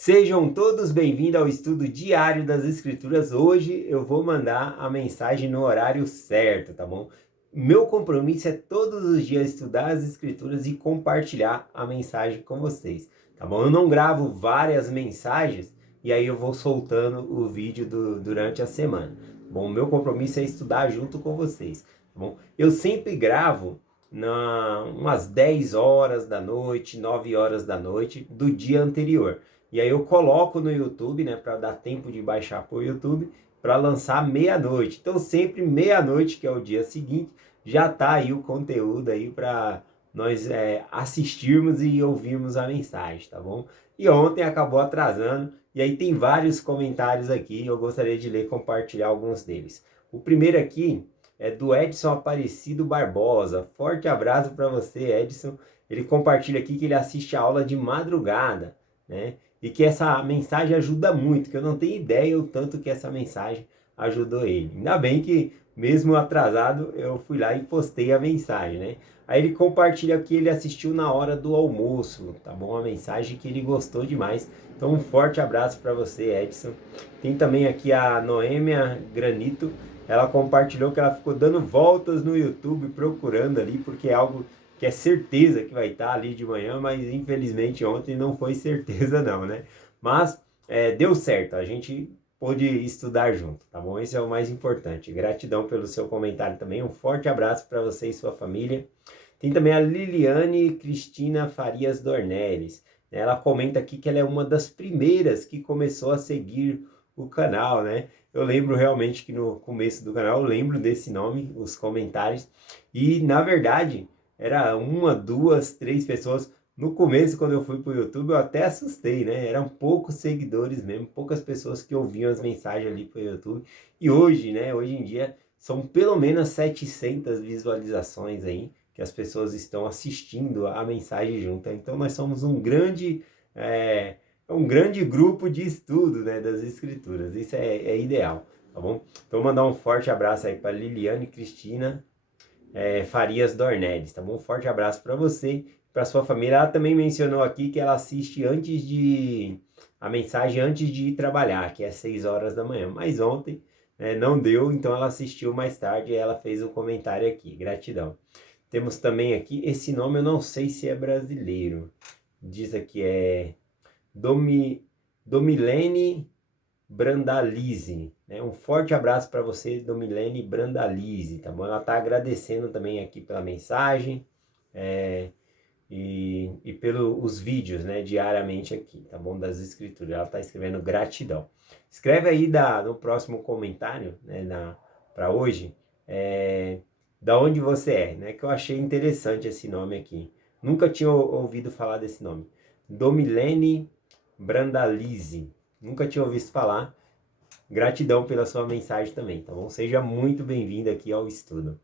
Sejam todos bem-vindos ao estudo diário das Escrituras. Hoje eu vou mandar a mensagem no horário certo, tá bom? Meu compromisso é todos os dias estudar as Escrituras e compartilhar a mensagem com vocês, tá bom? Eu não gravo várias mensagens e aí eu vou soltando o vídeo durante a semana, tá bom? Meu compromisso é estudar junto com vocês, tá bom? Eu sempre gravo umas 10 horas da noite, 9 horas da noite do dia anterior. E aí eu coloco no YouTube, né, para dar tempo de baixar para o YouTube, para lançar meia-noite. Então sempre meia-noite, que é o dia seguinte, já tá aí o conteúdo aí para nós assistirmos e ouvirmos a mensagem, tá bom? E ontem acabou atrasando, e aí tem vários comentários aqui, eu gostaria de ler e compartilhar alguns deles. O primeiro aqui é do Edson Aparecido Barbosa. Forte abraço para você, Edson. Ele compartilha aqui que ele assiste a aula de madrugada, né? E que essa mensagem ajuda muito, que eu não tenho ideia o tanto que essa mensagem ajudou ele. Ainda bem que, mesmo atrasado, eu fui lá e postei a mensagem, né? Aí ele compartilha que ele assistiu na hora do almoço, tá bom? Uma mensagem que ele gostou demais. Então um forte abraço para você, Edson. Tem também aqui a Noêmia Granito. Ela compartilhou que ela ficou dando voltas no YouTube procurando ali, porque é algo que é certeza que vai estar ali de manhã, mas infelizmente ontem não foi certeza não, né? Mas deu certo, a gente pôde estudar junto, tá bom? Esse é o mais importante. Gratidão pelo seu comentário também, um forte abraço para você e sua família. Tem também a Liliane Cristina Farias Dornelles. Ela comenta aqui que ela é uma das primeiras que começou a seguir o canal, né? Eu lembro realmente que no começo do canal, eu lembro desse nome, os comentários, e na verdade era uma, duas, três pessoas. No começo, quando eu fui para o YouTube, eu até assustei, né? Eram poucos seguidores mesmo, poucas pessoas que ouviam as mensagens ali para o YouTube. E hoje, né? Hoje em dia, são pelo menos 700 visualizações aí, que as pessoas estão assistindo a mensagem junto. Então, nós somos um grande grupo de estudo, né, das Escrituras. Isso é ideal, tá bom? Então, mandar um forte abraço aí para Liliane Cristina Farias Dornelles, tá bom? Um forte abraço para você e para sua família. Ela também mencionou aqui que ela assiste a mensagem antes de ir trabalhar, que é 6 horas da manhã. Mas ontem não deu, então ela assistiu mais tarde e ela fez um comentário aqui. Gratidão. Temos também aqui, esse nome eu não sei se é brasileiro. Diz aqui Domilene Brandalize, né? Um forte abraço para você, Domilene Brandalize, tá bom? Ela tá agradecendo também aqui pela mensagem e pelos vídeos, né, diariamente aqui, tá bom? Das Escrituras. Ela tá escrevendo gratidão. Escreve aí no próximo comentário, né, para hoje, da onde você é, né? Que eu achei interessante esse nome aqui. Nunca tinha ouvido falar desse nome. Domilene Brandalize. Nunca tinha ouvido falar. Gratidão pela sua mensagem também, tá bom? Seja muito bem-vindo aqui ao estudo.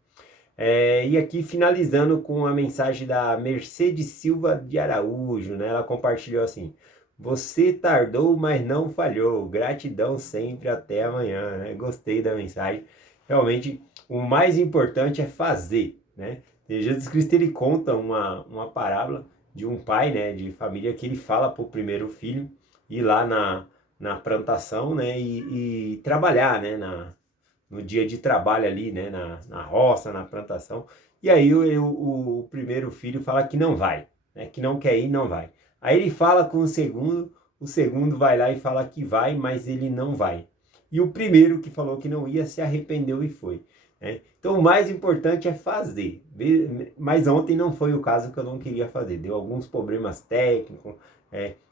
E aqui finalizando com a mensagem da Mercedes Silva de Araújo, né? Ela compartilhou assim: você tardou, mas não falhou. Gratidão sempre, até amanhã, né? Gostei da mensagem. Realmente, o mais importante é fazer, né? Jesus Cristo, ele conta uma parábola de um pai, né, de família, que ele fala para o primeiro filho ir lá na plantação, né, e trabalhar, né, no dia de trabalho ali, né, na roça, na plantação. E aí o primeiro filho fala que não vai, né, que não quer ir, não vai. Aí ele fala com o segundo vai lá e fala que vai, mas ele não vai. E o primeiro que falou que não ia se arrependeu e foi, né? Então o mais importante é fazer. Mas ontem não foi o caso, que eu não queria fazer. Deu alguns problemas técnicos,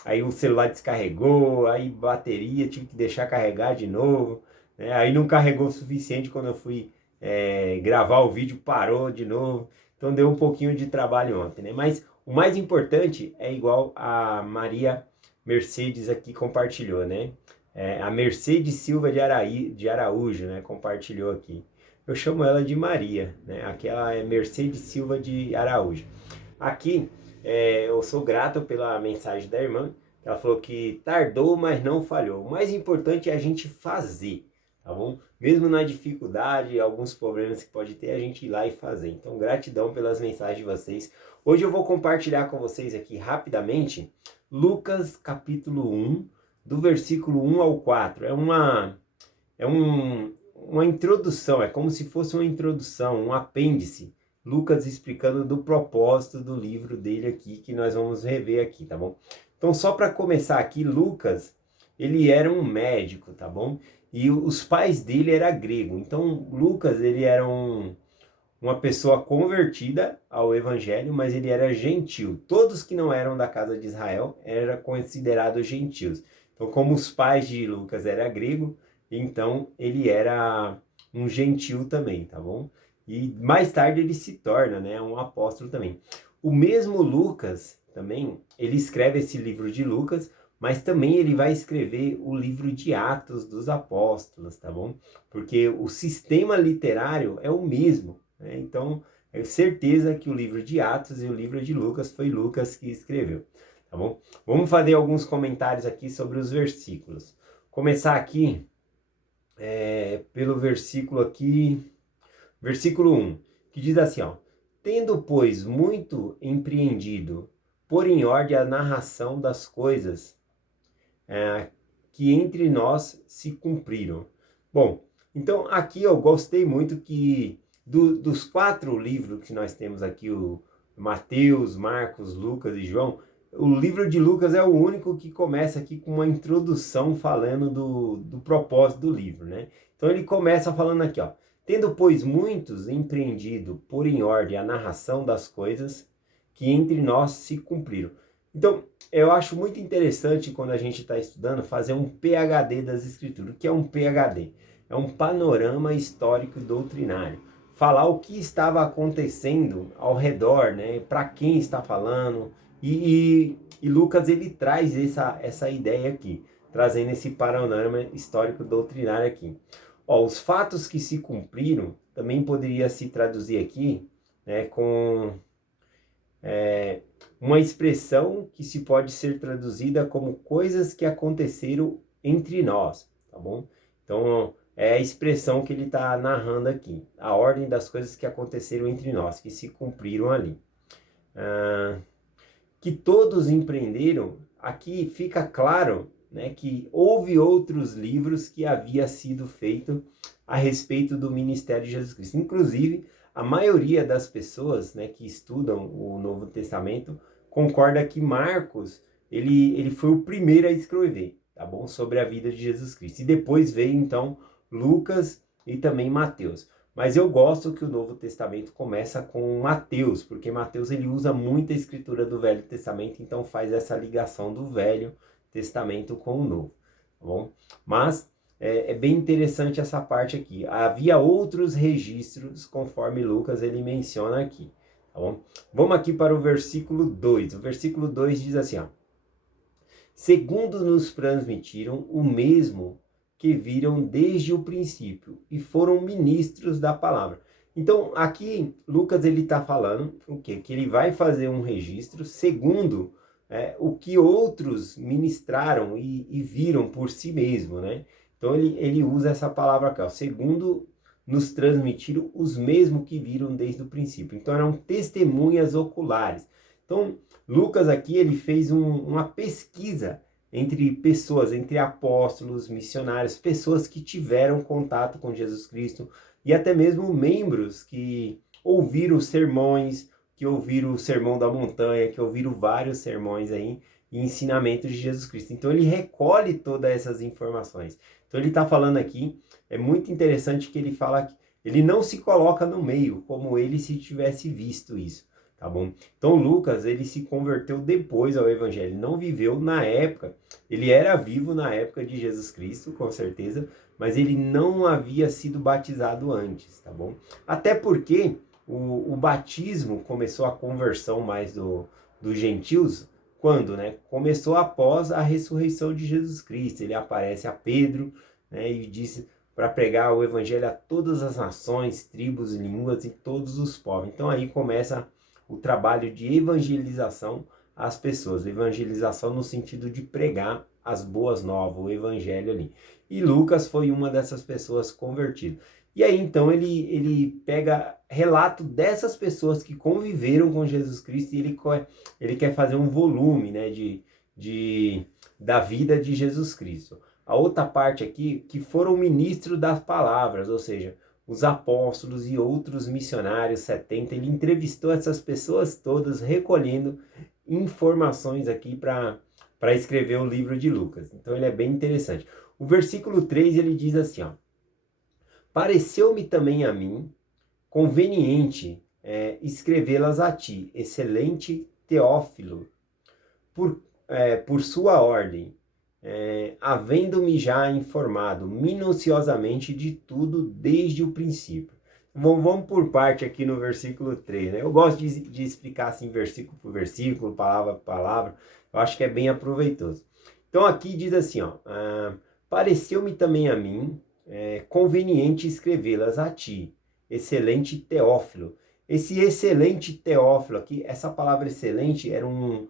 aí o celular descarregou, aí bateria, tive que deixar carregar de novo. Aí não carregou o suficiente quando eu fui gravar o vídeo, parou de novo. Então deu um pouquinho de trabalho ontem, né? Mas o mais importante é igual a Maria Mercedes aqui compartilhou, né? A Mercedes Silva de Araújo, né? Compartilhou aqui. Eu chamo ela de Maria, né? Aqui ela é Mercedes Silva de Araújo. Aqui eu sou grato pela mensagem da irmã. Ela falou que tardou, mas não falhou. O mais importante é a gente fazer, tá bom? Mesmo na dificuldade, alguns problemas que pode ter, a gente ir lá e fazer. Então, gratidão pelas mensagens de vocês. Hoje eu vou compartilhar com vocês aqui rapidamente Lucas capítulo 1, do versículo 1 ao 4. Uma introdução, é como se fosse uma introdução, um apêndice. Lucas explicando do propósito do livro dele aqui, que nós vamos rever aqui, tá bom? Então, só para começar aqui, Lucas, ele era um médico, tá bom? E os pais dele eram grego. Então, Lucas, ele era uma pessoa convertida ao evangelho, mas ele era gentil. Todos que não eram da casa de Israel eram considerados gentios. Então, como os pais de Lucas eram grego, então ele era um gentil também, tá bom? E mais tarde ele se torna, né, um apóstolo também. O mesmo Lucas também, ele escreve esse livro de Lucas, mas também ele vai escrever o livro de Atos dos Apóstolos, tá bom? Porque o sistema literário é o mesmo, né? Então, é certeza que o livro de Atos e o livro de Lucas foi Lucas que escreveu, tá bom? Vamos fazer alguns comentários aqui sobre os versículos. Começar aqui pelo versículo aqui, versículo 1, que diz assim, ó: tendo, pois, muito empreendido, pôr em ordem a narração das coisas que entre nós se cumpriram. Bom, então aqui eu gostei muito que dos 4 livros que nós temos aqui, o Mateus, Marcos, Lucas e João, o livro de Lucas é o único que começa aqui com uma introdução falando do propósito do livro, né? Então ele começa falando aqui, ó: tendo, pois, muitos empreendido por em ordem a narração das coisas que entre nós se cumpriram. Então, eu acho muito interessante quando a gente está estudando fazer um PhD das Escrituras. O que é um PhD? É um panorama histórico e doutrinário. Falar o que estava acontecendo ao redor, né? Para quem está falando. E Lucas, ele traz essa ideia aqui, trazendo esse panorama histórico doutrinário aqui. Ó, os fatos que se cumpriram também poderia se traduzir aqui, né, com uma expressão que se pode ser traduzida como coisas que aconteceram entre nós, tá bom? Então, é a expressão que ele está narrando aqui, a ordem das coisas que aconteceram entre nós, que se cumpriram ali. Que todos empreenderam, aqui fica claro, né, que houve outros livros que havia sido feito a respeito do ministério de Jesus Cristo. Inclusive, a maioria das pessoas, né, que estudam o Novo Testamento concorda que Marcos ele foi o primeiro a escrever, tá bom, sobre a vida de Jesus Cristo. E depois veio então Lucas e também Mateus. Mas eu gosto que o Novo Testamento começa com Mateus, porque Mateus ele usa muita escritura do Velho Testamento, então faz essa ligação do Velho Testamento com o Novo, tá bom? Mas é bem interessante essa parte aqui. Havia outros registros, conforme Lucas ele menciona aqui, tá bom? Vamos aqui para o versículo 2. O versículo 2 diz assim, ó: segundo nos transmitiram o mesmo que viram desde o princípio e foram ministros da palavra. Então, aqui, Lucas ele está falando o quê? Que ele vai fazer um registro segundo o que outros ministraram e viram por si mesmo, né? Então, ele usa essa palavra aqui, ó: segundo nos transmitiram os mesmos que viram desde o princípio. Então, eram testemunhas oculares. Então, Lucas aqui, ele fez uma pesquisa entre pessoas, entre apóstolos, missionários, pessoas que tiveram contato com Jesus Cristo e até mesmo membros que ouviram sermões, que ouviram o Sermão da Montanha, que ouviram vários sermões aí e ensinamentos de Jesus Cristo. Então ele recolhe todas essas informações. Então ele está falando aqui, é muito interessante que ele fala que ele não se coloca no meio, como ele se tivesse visto isso. Tá bom? Então Lucas, ele se converteu depois ao evangelho, ele não viveu na época, ele era vivo na época de Jesus Cristo, com certeza, mas ele não havia sido batizado antes, tá bom? Até porque o batismo começou a conversão mais dos gentios, quando, né? Começou após a ressurreição de Jesus Cristo, ele aparece a Pedro, né? E disse para pregar o evangelho a todas as nações, tribos, línguas e todos os povos. Então aí começa o trabalho de evangelização às pessoas, evangelização no sentido de pregar as boas novas, o evangelho ali. E Lucas foi uma dessas pessoas convertidas. E aí então ele pega relato dessas pessoas que conviveram com Jesus Cristo e ele quer fazer um volume, né, da vida de Jesus Cristo. A outra parte aqui, que foram ministros das palavras, ou seja, os apóstolos e outros missionários, 70, ele entrevistou essas pessoas todas, recolhendo informações aqui para escrever o livro de Lucas. Então ele é bem interessante. O versículo 3, ele diz assim, ó: pareceu-me também a mim conveniente escrevê-las a ti, excelente Teófilo, por sua ordem, havendo-me já informado minuciosamente de tudo desde o princípio. Vamos por parte aqui no versículo 3, né? Eu gosto de explicar assim, versículo por versículo, palavra por palavra, eu acho que é bem aproveitoso. Então aqui diz assim, ó: pareceu-me também a mim conveniente escrevê-las a ti, excelente Teófilo. Esse excelente Teófilo aqui, essa palavra excelente era um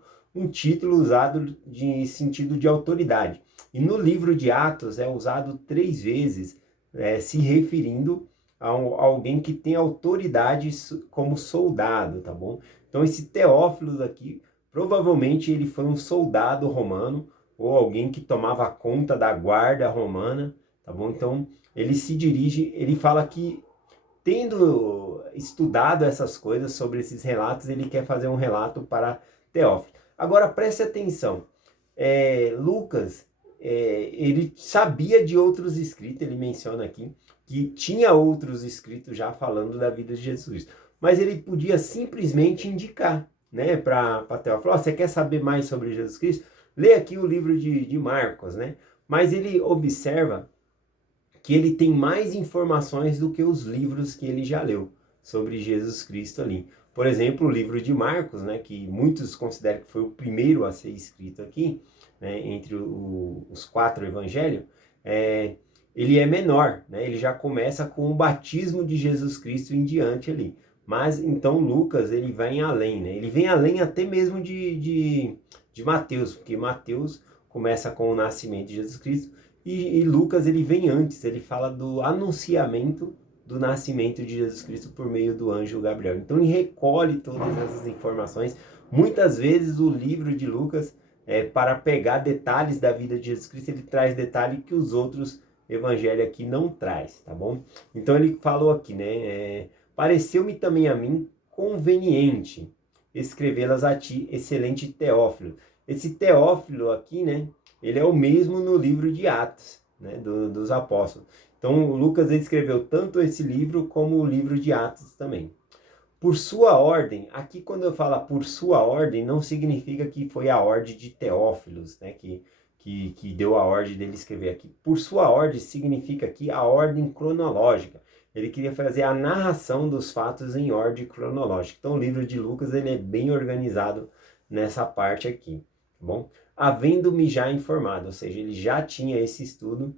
título usado de sentido de autoridade. E no livro de Atos é usado 3 vezes, se referindo a alguém que tem autoridade como soldado, tá bom? Então esse Teófilo aqui, provavelmente ele foi um soldado romano, ou alguém que tomava conta da guarda romana, tá bom? Então ele se dirige, ele fala que, tendo estudado essas coisas sobre esses relatos, ele quer fazer um relato para Teófilo. Agora preste atenção, Lucas, ele sabia de outros escritos, ele menciona aqui, que tinha outros escritos já falando da vida de Jesus, mas ele podia simplesmente indicar, né, para Teófilo: você quer saber mais sobre Jesus Cristo? Lê aqui o livro de Marcos, né? Mas ele observa que ele tem mais informações do que os livros que ele já leu sobre Jesus Cristo ali. Por exemplo, o livro de Marcos, né, que muitos consideram que foi o primeiro a ser escrito aqui, né, entre os 4 evangelhos, ele é menor, né, ele já começa com o batismo de Jesus Cristo em diante ali. Mas então Lucas, ele vai além, né? Ele vem além até mesmo de Mateus, porque Mateus começa com o nascimento de Jesus Cristo, e Lucas, ele vem antes, ele fala do anunciamento do nascimento de Jesus Cristo por meio do anjo Gabriel. Então ele recolhe todas essas informações. Muitas vezes o livro de Lucas, para pegar detalhes da vida de Jesus Cristo, ele traz detalhes que os outros evangelhos aqui não traz, tá bom? Então ele falou aqui, né? Pareceu-me também a mim conveniente escrevê-las a ti, excelente Teófilo. Esse Teófilo aqui, né? Ele é o mesmo no livro de Atos, né, dos apóstolos. Então, o Lucas escreveu tanto esse livro como o livro de Atos também. Por sua ordem, aqui quando eu falo por sua ordem, não significa que foi a ordem de Teófilos, né, que deu a ordem dele escrever aqui. Por sua ordem significa aqui a ordem cronológica. Ele queria fazer a narração dos fatos em ordem cronológica. Então, o livro de Lucas, ele é bem organizado nessa parte aqui, tá bom? Havendo-me já informado, ou seja, ele já tinha esse estudo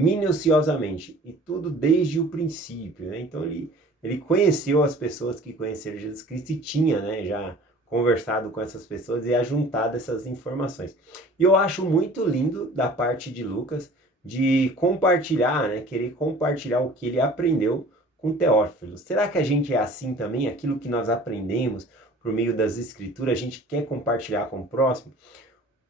minuciosamente, e tudo desde o princípio, né? Então ele conheceu as pessoas que conheceram Jesus Cristo e tinha, né, já conversado com essas pessoas e ajuntado essas informações. E eu acho muito lindo da parte de Lucas de compartilhar, né, querer compartilhar o que ele aprendeu com Teófilo. Será que a gente é assim também? Aquilo que nós aprendemos por meio das escrituras, a gente quer compartilhar com o próximo?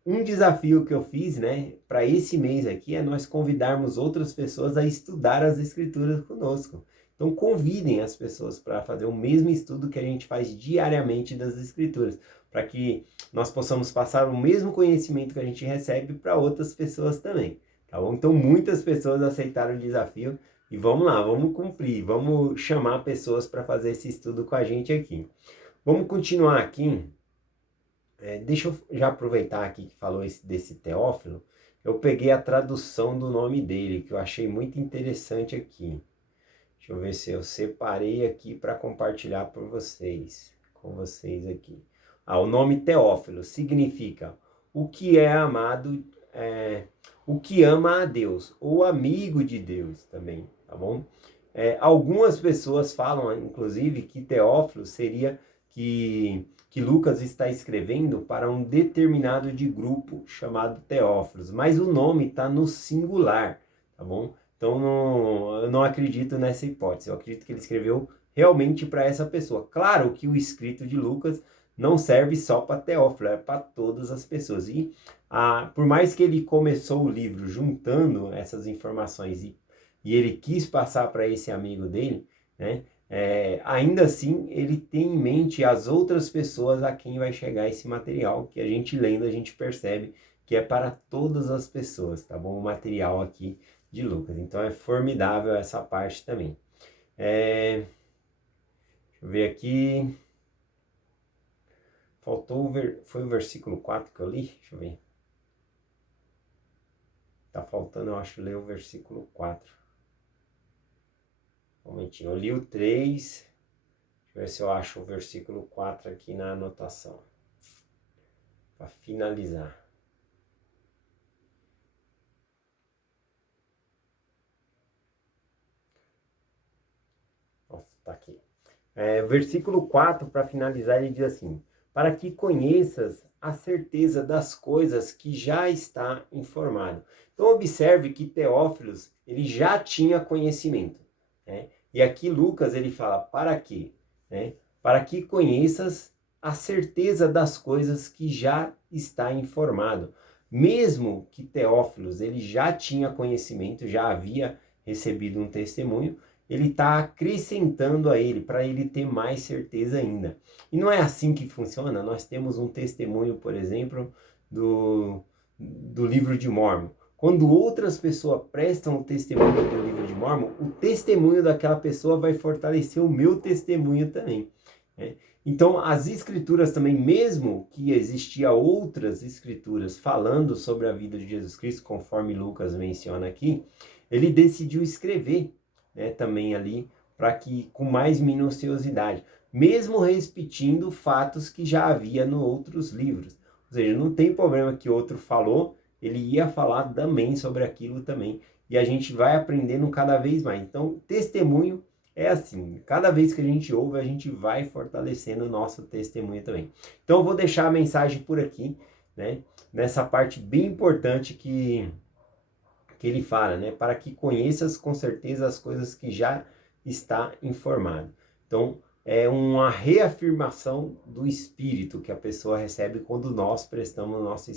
Um desafio que eu fiz, né, para esse mês aqui é nós convidarmos outras pessoas a estudar as escrituras conosco. Então convidem as pessoas para fazer o mesmo estudo que a gente faz diariamente das escrituras, para que nós possamos passar o mesmo conhecimento que a gente recebe para outras pessoas também, tá bom? Então muitas pessoas aceitaram o desafio e vamos lá, vamos cumprir, vamos chamar pessoas para fazer esse estudo com a gente aqui. Vamos continuar aqui. Deixa eu já aproveitar aqui que falou desse Teófilo. Eu peguei a tradução do nome dele, que eu achei muito interessante aqui. Deixa eu ver se eu separei aqui para compartilhar com vocês aqui. O nome Teófilo significa o que é amado, o que ama a Deus, ou amigo de Deus também, tá bom? Algumas pessoas falam, inclusive, que Teófilo seria que Lucas está escrevendo para um determinado de grupo chamado Teófilos, mas o nome está no singular, tá bom? Então eu não acredito nessa hipótese, eu acredito que ele escreveu realmente para essa pessoa. Claro que o escrito de Lucas não serve só para Teófilo, é para todas as pessoas. E por mais que ele começou o livro juntando essas informações e ele quis passar para esse amigo dele, né? Ainda assim, ele tem em mente as outras pessoas a quem vai chegar esse material, que a gente lendo, a gente percebe que é para todas as pessoas, tá bom? O material aqui de Lucas. Então é formidável essa parte também. Deixa eu ver aqui. Faltou foi o versículo 4 que eu li? Deixa eu ver. Tá faltando, eu acho, ler o versículo 4. Um momentinho. Eu li o 3. Deixa eu ver se eu acho o versículo 4 aqui na anotação. Para finalizar. Nossa, tá aqui. Versículo 4, para finalizar, ele diz assim: para que conheças a certeza das coisas que já está informado. Então, observe que Teófilos, ele já tinha conhecimento, né? E aqui Lucas, ele fala, para quê? Né? Para que conheças a certeza das coisas que já está informado. Mesmo que Teófilos, ele já tinha conhecimento, já havia recebido um testemunho, ele está acrescentando a ele, para ele ter mais certeza ainda. E não é assim que funciona. Nós temos um testemunho, por exemplo, do livro de Mórmon. Quando outras pessoas prestam o testemunho do livro de Mórmon, o testemunho daquela pessoa vai fortalecer o meu testemunho também, né? Então, as escrituras também, mesmo que existia outras escrituras falando sobre a vida de Jesus Cristo, conforme Lucas menciona aqui, ele decidiu escrever, né, também ali, para que com mais minuciosidade, mesmo repetindo fatos que já havia nos outros livros. Ou seja, não tem problema que outro falou, ele ia falar também sobre aquilo também. E a gente vai aprendendo cada vez mais. Então, testemunho é assim, cada vez que a gente ouve, a gente vai fortalecendo o nosso testemunho também. Então, eu vou deixar a mensagem por aqui, né, nessa parte bem importante que ele fala, né? Para que conheças com certeza as coisas que já está informado. Então, é uma reafirmação do Espírito que a pessoa recebe quando nós prestamos nosso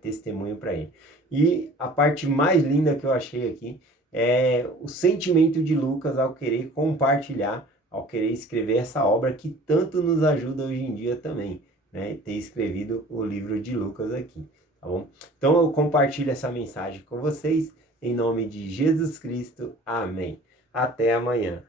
testemunho para ele. E a parte mais linda que eu achei aqui é o sentimento de Lucas ao querer compartilhar, ao querer escrever essa obra que tanto nos ajuda hoje em dia também, né? Ter escrevido o livro de Lucas aqui. Tá bom? Então eu compartilho essa mensagem com vocês, em nome de Jesus Cristo. Amém. Até amanhã.